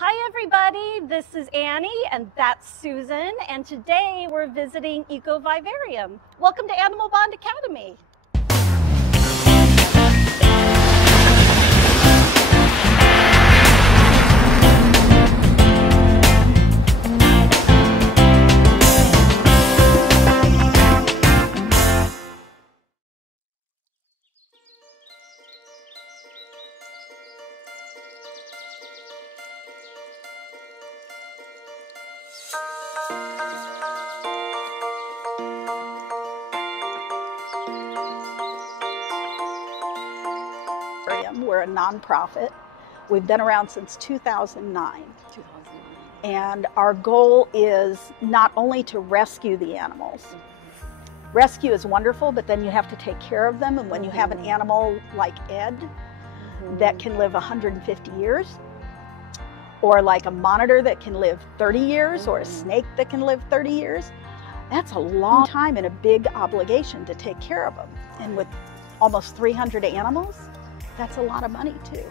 Hi everybody, this is Annie and that's Susan, and today we're visiting EcoVivarium. Welcome to Animal Bond Academy. We're a nonprofit. We've been around since 2009. And our goal is not only to rescue the animals. Rescue is wonderful, but then you have to take care of them. And when you have an animal like Ed that can live 150 years, or like a monitor that can live 30 years, or a snake that can live 30 years, that's a long time and a big obligation to take care of them. And with almost 300 animals, that's a lot of money too.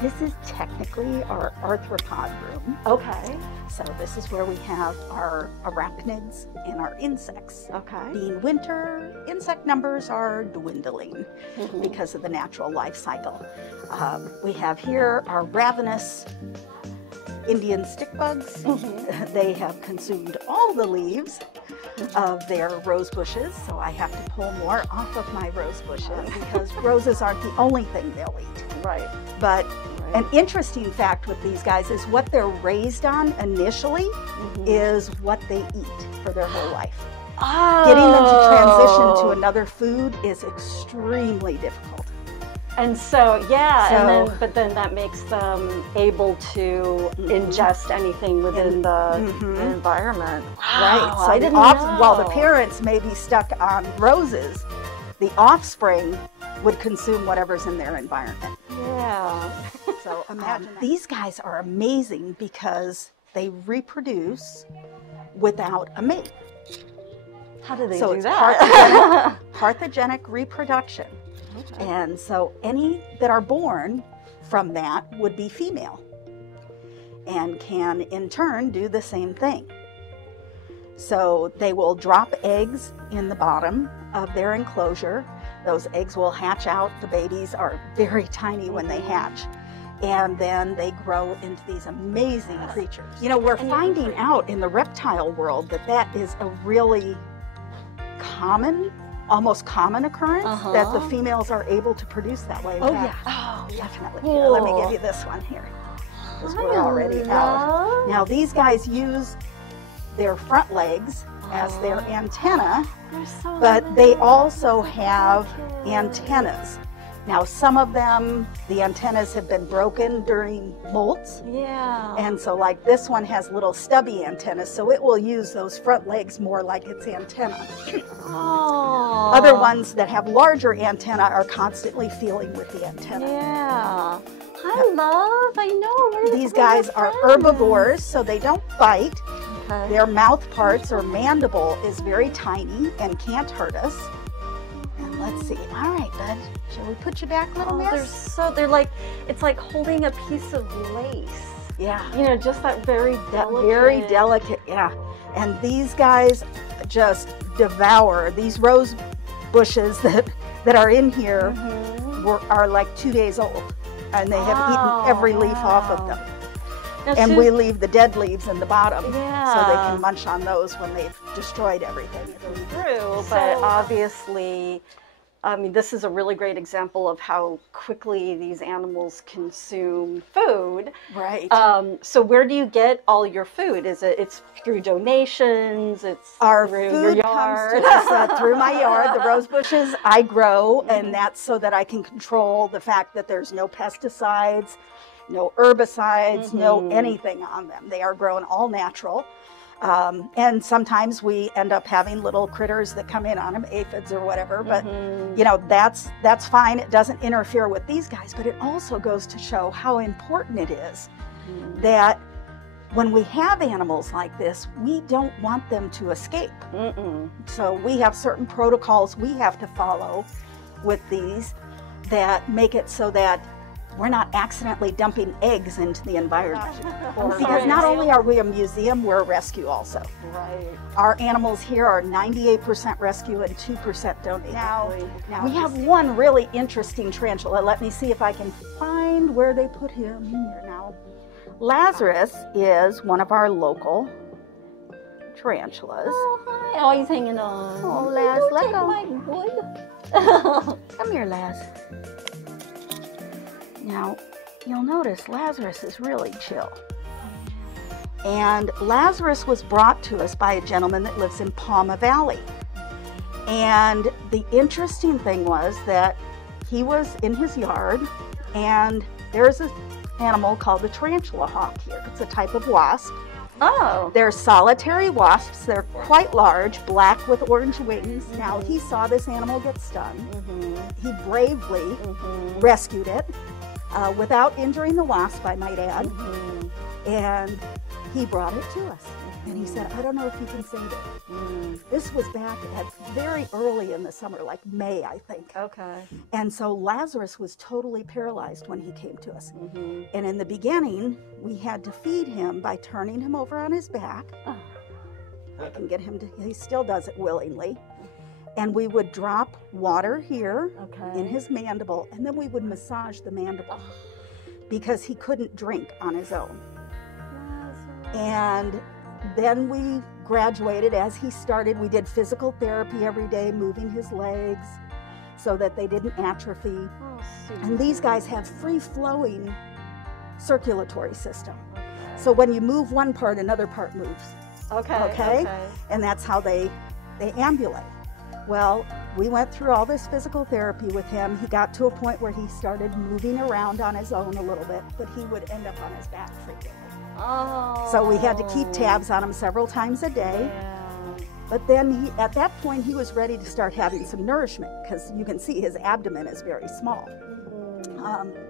This is technically our arthropod room. Okay. So this is where we have our arachnids and our insects. Okay. Being winter, insect numbers are dwindling because of the natural life cycle. We have here our ravenous Indian stick bugs. They have consumed all the leaves of their rose bushes, so I have to pull more off of my rose bushes because roses aren't the only thing they'll eat. Right. But an interesting fact with these guys is what they're raised on initially is what they eat for their whole life. Getting them to transition to another food is extremely difficult. And so, but then that makes them able to ingest anything within the environment. Right. So I didn't know. While the parents may be stuck on roses, the offspring would consume whatever's in their environment. Yeah. So imagine these guys are amazing because they reproduce without a mate. How do they do that? So it's parthogenic reproduction. Okay. And so any that are born from that would be female and can in turn do the same thing. So they will drop eggs in the bottom of their enclosure. Those eggs will hatch out. The babies are very tiny when they hatch. And then they grow into these amazing creatures. You know, we're finding out in the reptile world that that is a really common, almost common occurrence that the females are able to produce that way. Definitely. Cool. Here, let me give you this one here, because we're already out. Now these guys use their front legs as their antenna, but they also have antennas. Now some of them, the antennas have been broken during molts. Yeah. And so like this one has little stubby antennas, so it will use those front legs more like its antenna. Other ones that have larger antenna are constantly feeling with the antenna. Yeah. I know. These guys are herbivores, so they don't bite. Okay. Their mouth parts or mandible is very tiny and can't hurt us. And let's see. All right, bud. Shall we put you back, little miss? They're like, it's like holding a piece of lace. Yeah. You know, just that very delicate. Very delicate, yeah. And these guys just devour these rose bushes that are in here are like 2 days old. And they have eaten every leaf off of them. Now, and we leave the dead leaves in the bottom so they can munch on those when they've destroyed everything. True, but obviously, I mean, this is a really great example of how quickly these animals consume food. Right. So where do you get all your food? It's through donations? It's our through food your yard? comes to us through my yard. The rose bushes I grow, and that's so that I can control the fact that there's no pesticides, no herbicides, no anything on them. They are grown all natural. And sometimes we end up having little critters that come in on them, aphids or whatever, but you know, that's fine. It doesn't interfere with these guys, but it also goes to show how important it is that when we have animals like this, we don't want them to escape. So we have certain protocols we have to follow with these that make it so that we're not accidentally dumping eggs into the environment. Because not only are we a museum, we're a rescue also. Right. Our animals here are 98% rescue and 2% donate. Now we have this- one really interesting tarantula. Let me see if I can find where they put him here now. Lazarus is one of our local tarantulas. Oh, hi. Oh, he's hanging on. Oh, Laz, let Take go. my wood. Come here, Laz. Now, you'll notice Lazarus is really chill. And Lazarus was brought to us by a gentleman that lives in Palma Valley. And the interesting thing was that he was in his yard, and there's an animal called the tarantula hawk here. It's a type of wasp. Oh. They're solitary wasps. They're quite large, black with orange wings. Now, he saw this animal get stung. He bravely rescued it without injuring the wasp, I might add. And he brought it to us. And he said, I don't know if you can save it. This was back at very early in the summer, like May, I think. Okay. And so Lazarus was totally paralyzed when he came to us. And in the beginning, we had to feed him by turning him over on his back. I can get him to, he still does it willingly. And we would drop water here in his mandible, and then we would massage the mandible because he couldn't drink on his own. And then we graduated. As he started, we did physical therapy every day, moving his legs so that they didn't atrophy. And these guys have free-flowing circulatory system. So when you move one part, another part moves. Okay? And that's how they ambulate. Well, we went through all this physical therapy with him. He got to a point where he started moving around on his own a little bit, but he would end up on his back frequently. So we had to keep tabs on him several times a day. But then at that point, he was ready to start having some nourishment, because you can see his abdomen is very small.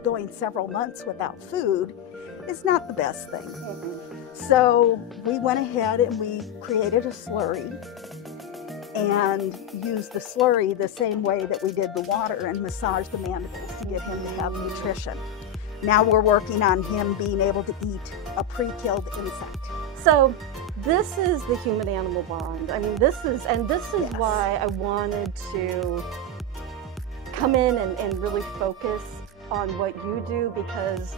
Going several months without food is not the best thing. So we went ahead and we created a slurry and used the slurry the same way that we did the water and massaged the mandibles to get him to have nutrition. Now we're working on him being able to eat a pre-killed insect. So this is the human-animal bond. I mean, this is why I wanted to come in and really focus on what you do, because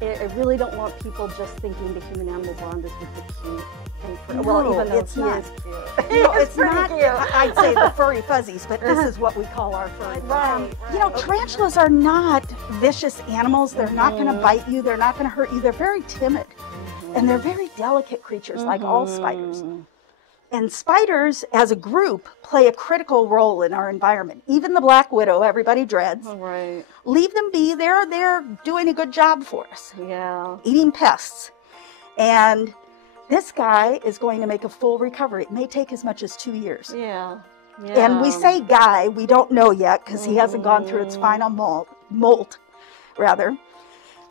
I really don't want people just thinking the human-animal bond is with the cute thing. No, well, even though it's he not. is cute. No, it's not. I'd say the furry fuzzies, but this is what we call our furry. You know, tarantulas are not vicious animals. They're not going to bite you. They're not going to hurt you. They're very timid, and they're very delicate creatures, like all spiders. And spiders, as a group, play a critical role in our environment. Even the black widow, everybody dreads. Leave them be. They're doing a good job for us. Eating pests. And this guy is going to make a full recovery. It may take as much as 2 years. And we say guy, we don't know yet, because he hasn't gone through its final molt, rather.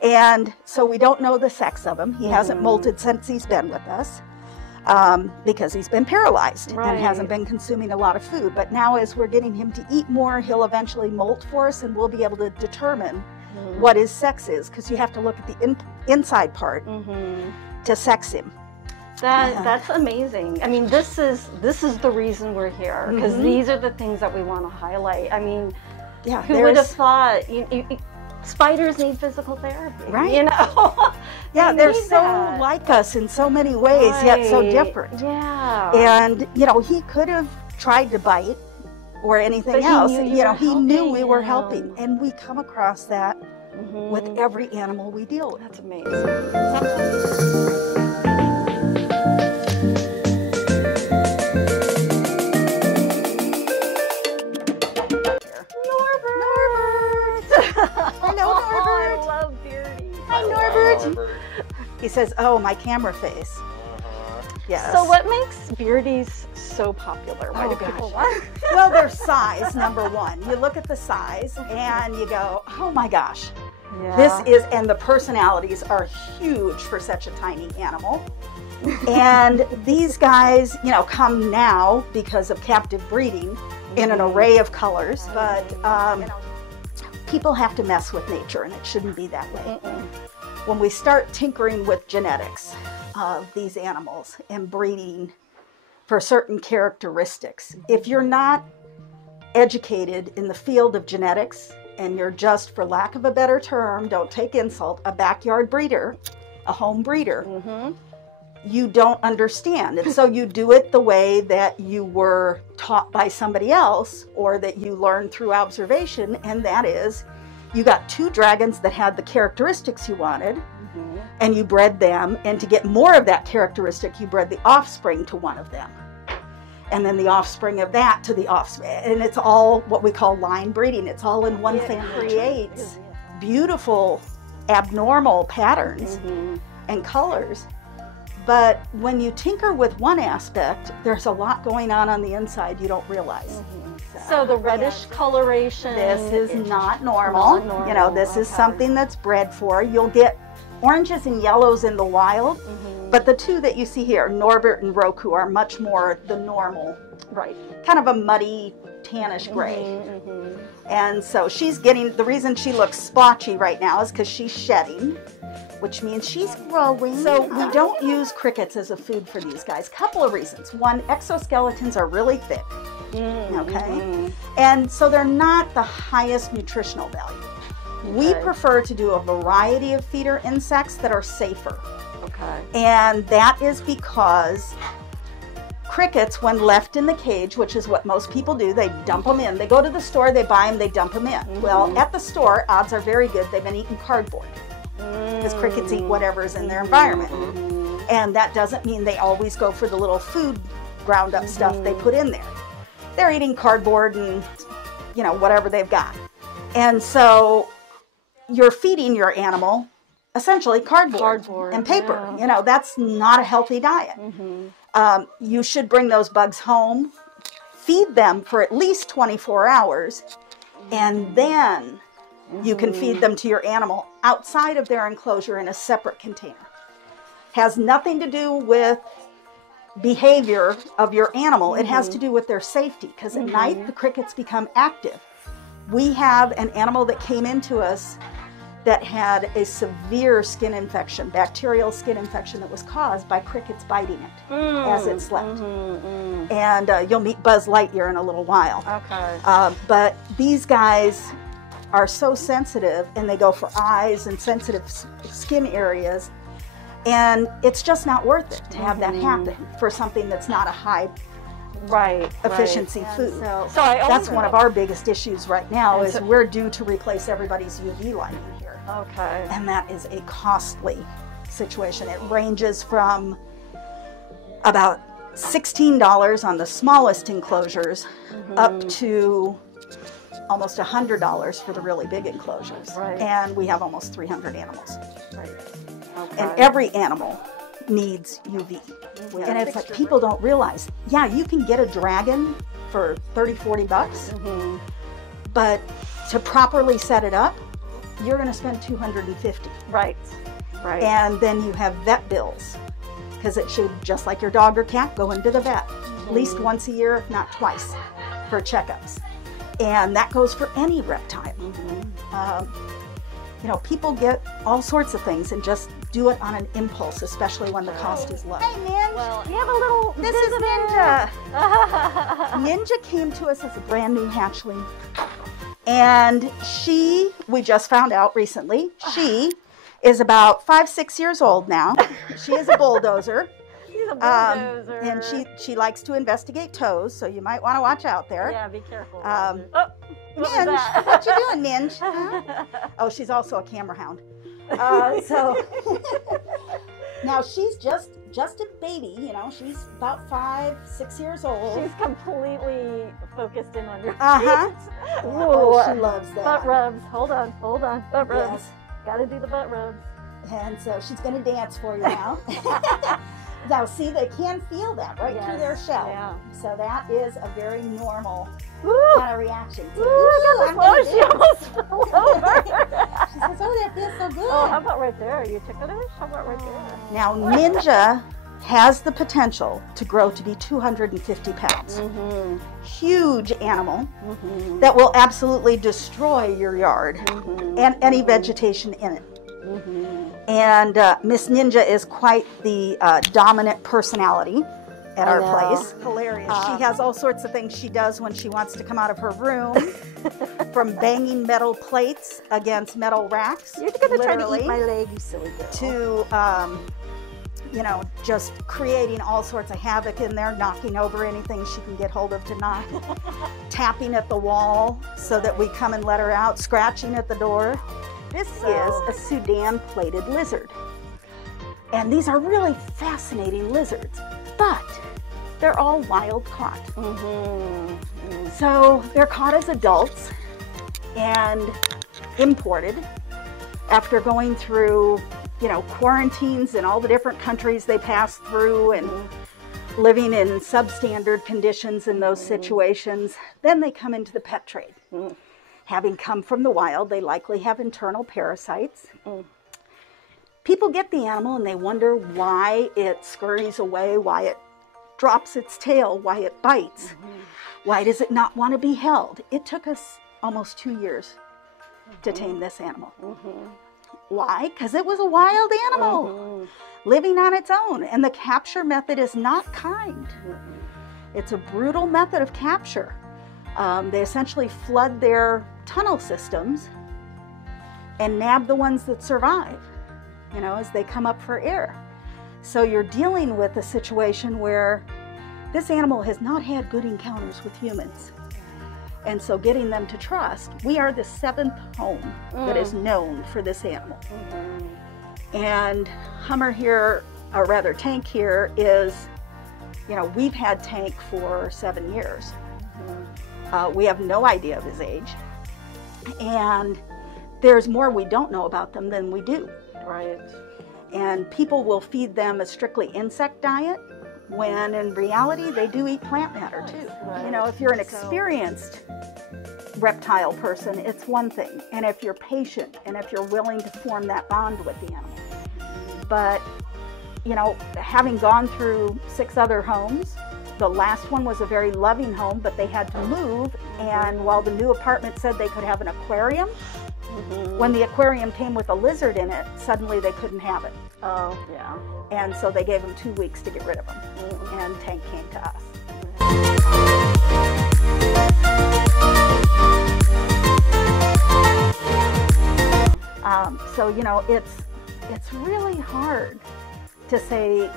And so we don't know the sex of him. He hasn't molted since he's been with us. Because he's been paralyzed and hasn't been consuming a lot of food. But now, as we're getting him to eat more, he'll eventually molt for us, and we'll be able to determine what his sex is, because you have to look at the inside part to sex him. That's amazing. I mean, this is the reason we're here, because these are the things that we want to highlight. I mean, who would have thought? Spiders need physical therapy, right? You know, they're so like us in so many ways, yet so different. And you know, he could have tried to bite or anything else. He knew we were helping, and we come across that with every animal we deal with. That's amazing. Hello, Norbert. I love Beardy. Hi, Norbert. He says, "Oh, my camera face." Yes. So, what makes Beardies so popular? Why do people want? Well, their size, number one. You look at the size and you go, "Oh my gosh." This is, and the personalities are huge for such a tiny animal. And these guys, you know, come now because of captive breeding in an array of colors, but people have to mess with nature, and it shouldn't be that way. When we start tinkering with genetics of these animals and breeding for certain characteristics, if you're not educated in the field of genetics, and you're just, for lack of a better term, don't take insult, a backyard breeder, a home breeder, you don't understand. And so you do it the way that you were taught by somebody else, or that you learned through observation, and that is, you got two dragons that had the characteristics you wanted, and you bred them, and to get more of that characteristic, you bred the offspring to one of them. And then the offspring of that to the offspring. And it's all what we call line breeding. It's all in one thing, creates beautiful, abnormal patterns and colors. But when you tinker with one aspect, there's a lot going on the inside you don't realize. So the reddish coloration. This is not normal. You know, this is something that's bred for. You'll get oranges and yellows in the wild, but the two that you see here, Norbert and Roku, are much more the normal, kind of a muddy, tannish gray. And so she's getting, the reason she looks splotchy right now is because she's shedding, which means she's growing. So we don't use crickets as a food for these guys. Couple of reasons. One, exoskeletons are really thick, and so they're not the highest nutritional value. We prefer to do a variety of feeder insects that are safer. And that is because crickets, when left in the cage, which is what most people do, they dump them in. They go to the store, they buy them, they dump them in. Well, at the store, odds are very good they've been eating cardboard, because crickets eat whatever's in their environment. And that doesn't mean they always go for the little food ground up stuff they put in there. They're eating cardboard and, you know, whatever they've got. And so you're feeding your animal essentially cardboard and paper. You know, that's not a healthy diet. You should bring those bugs home, feed them for at least 24 hours, and then you can feed them to your animal outside of their enclosure in a separate container. Has nothing to do with behavior of your animal. It has to do with their safety, because at night the crickets become active. We have an animal that came into us that had a severe skin infection, bacterial skin infection that was caused by crickets biting it as it slept. And you'll meet Buzz Lightyear in a little while. But these guys are so sensitive, and they go for eyes and sensitive skin areas, and it's just not worth it to have that happen for something that's not a high efficiency food. So that's one of our biggest issues right now, is we're due to replace everybody's UV lighting here. And that is a costly situation. It ranges from about $16 on the smallest enclosures up to almost $100 for the really big enclosures. And we have almost 300 animals. And every animal needs UV. And it's like, people don't realize, you can get a dragon for 30, 40 bucks, but to properly set it up, you're going to spend $250. And then you have vet bills, because it should, just like your dog or cat, go into the vet at least once a year, if not twice, for checkups. And that goes for any reptile. You know, people get all sorts of things and just do it on an impulse, especially when the cost is low. Hey, Ninja, you have a little. This is Ninja. Ninja came to us as a brand new hatchling, and we just found out recently, she is about 5-6 years old now. She is a bulldozer. She's a bulldozer. And she likes to investigate toes, so you might want to watch out there. Yeah, be careful. Minge, what you doing, Minge? Oh, she's also a camera hound. So now she's just a baby, you know. She's about 5-6 years old. She's completely focused in on your feet. Oh, she loves that. Butt rubs. Hold on. Butt rubs. Gotta do the butt rubs. And so she's gonna dance for you now. Now, see, they can feel that through their shell. So that is a very normal kind of reaction. She almost fell over. She says, oh, that feels so good. Oh, how about right there? Are you ticklish? How about right there? Now, Ninja has the potential to grow to be 250 pounds. Huge animal that will absolutely destroy your yard and any vegetation in it. And Miss Ninja is quite the dominant personality at our place. Hilarious. She has all sorts of things she does when she wants to come out of her room, from banging metal plates against metal racks. You're gonna try to eat my leg, you silly girl. To you know, just creating all sorts of havoc in there, knocking over anything she can get hold of to knock, tapping at the wall so that we come and let her out, scratching at the door. This is a Sudan plated lizard. And these are really fascinating lizards, but they're all wild caught. So they're caught as adults and imported after going through, you know, quarantines in all the different countries they pass through and living in substandard conditions in those situations. Then they come into the pet trade. Having come from the wild, they likely have internal parasites. People get the animal and they wonder why it scurries away, why it drops its tail, why it bites. Why does it not want to be held? It took us almost 2 years to tame this animal. Why? Because it was a wild animal living on its own, and the capture method is not kind. It's a brutal method of capture. They essentially flood their tunnel systems and nab the ones that survive, you know, as they come up for air. So you're dealing with a situation where this animal has not had good encounters with humans. And so getting them to trust, we are the 7th home that is known for this animal. And Hummer here, or rather Tank here, is, you know, we've had Tank for 7 years. We have no idea of his age. And there's more we don't know about them than we do. Right. And people will feed them a strictly insect diet, when in reality they do eat plant matter too. You know, if you're an experienced reptile person, it's one thing. And if you're patient and if you're willing to form that bond with the animal. But, you know, having gone through 6 other homes, the last one was a very loving home, but they had to move. And while the new apartment said they could have an aquarium, when the aquarium came with a lizard in it, suddenly they couldn't have it. Oh, yeah. And so they gave them 2 weeks to get rid of them. And Tank came to us. So, you know, it's really hard to say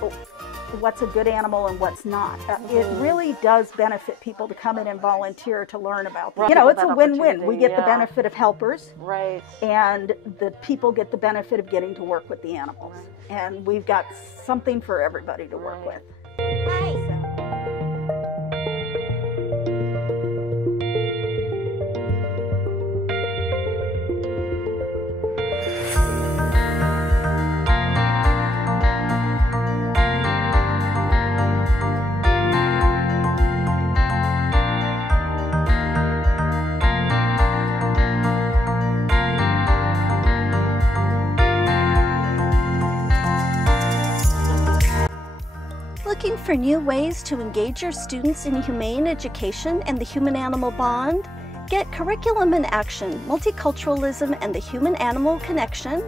what's a good animal and what's not. It really does benefit people to come in and volunteer to learn about them. You know, it's a win-win. We get the benefit of helpers. Right. And the people get the benefit of getting to work with the animals. And we've got something for everybody to work with. Looking for new ways to engage your students in humane education and the human-animal bond? Get Curriculum in Action, Multiculturalism and the Human-Animal Connection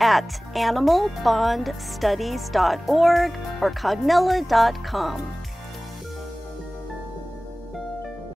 at animalbondstudies.org or cognella.com.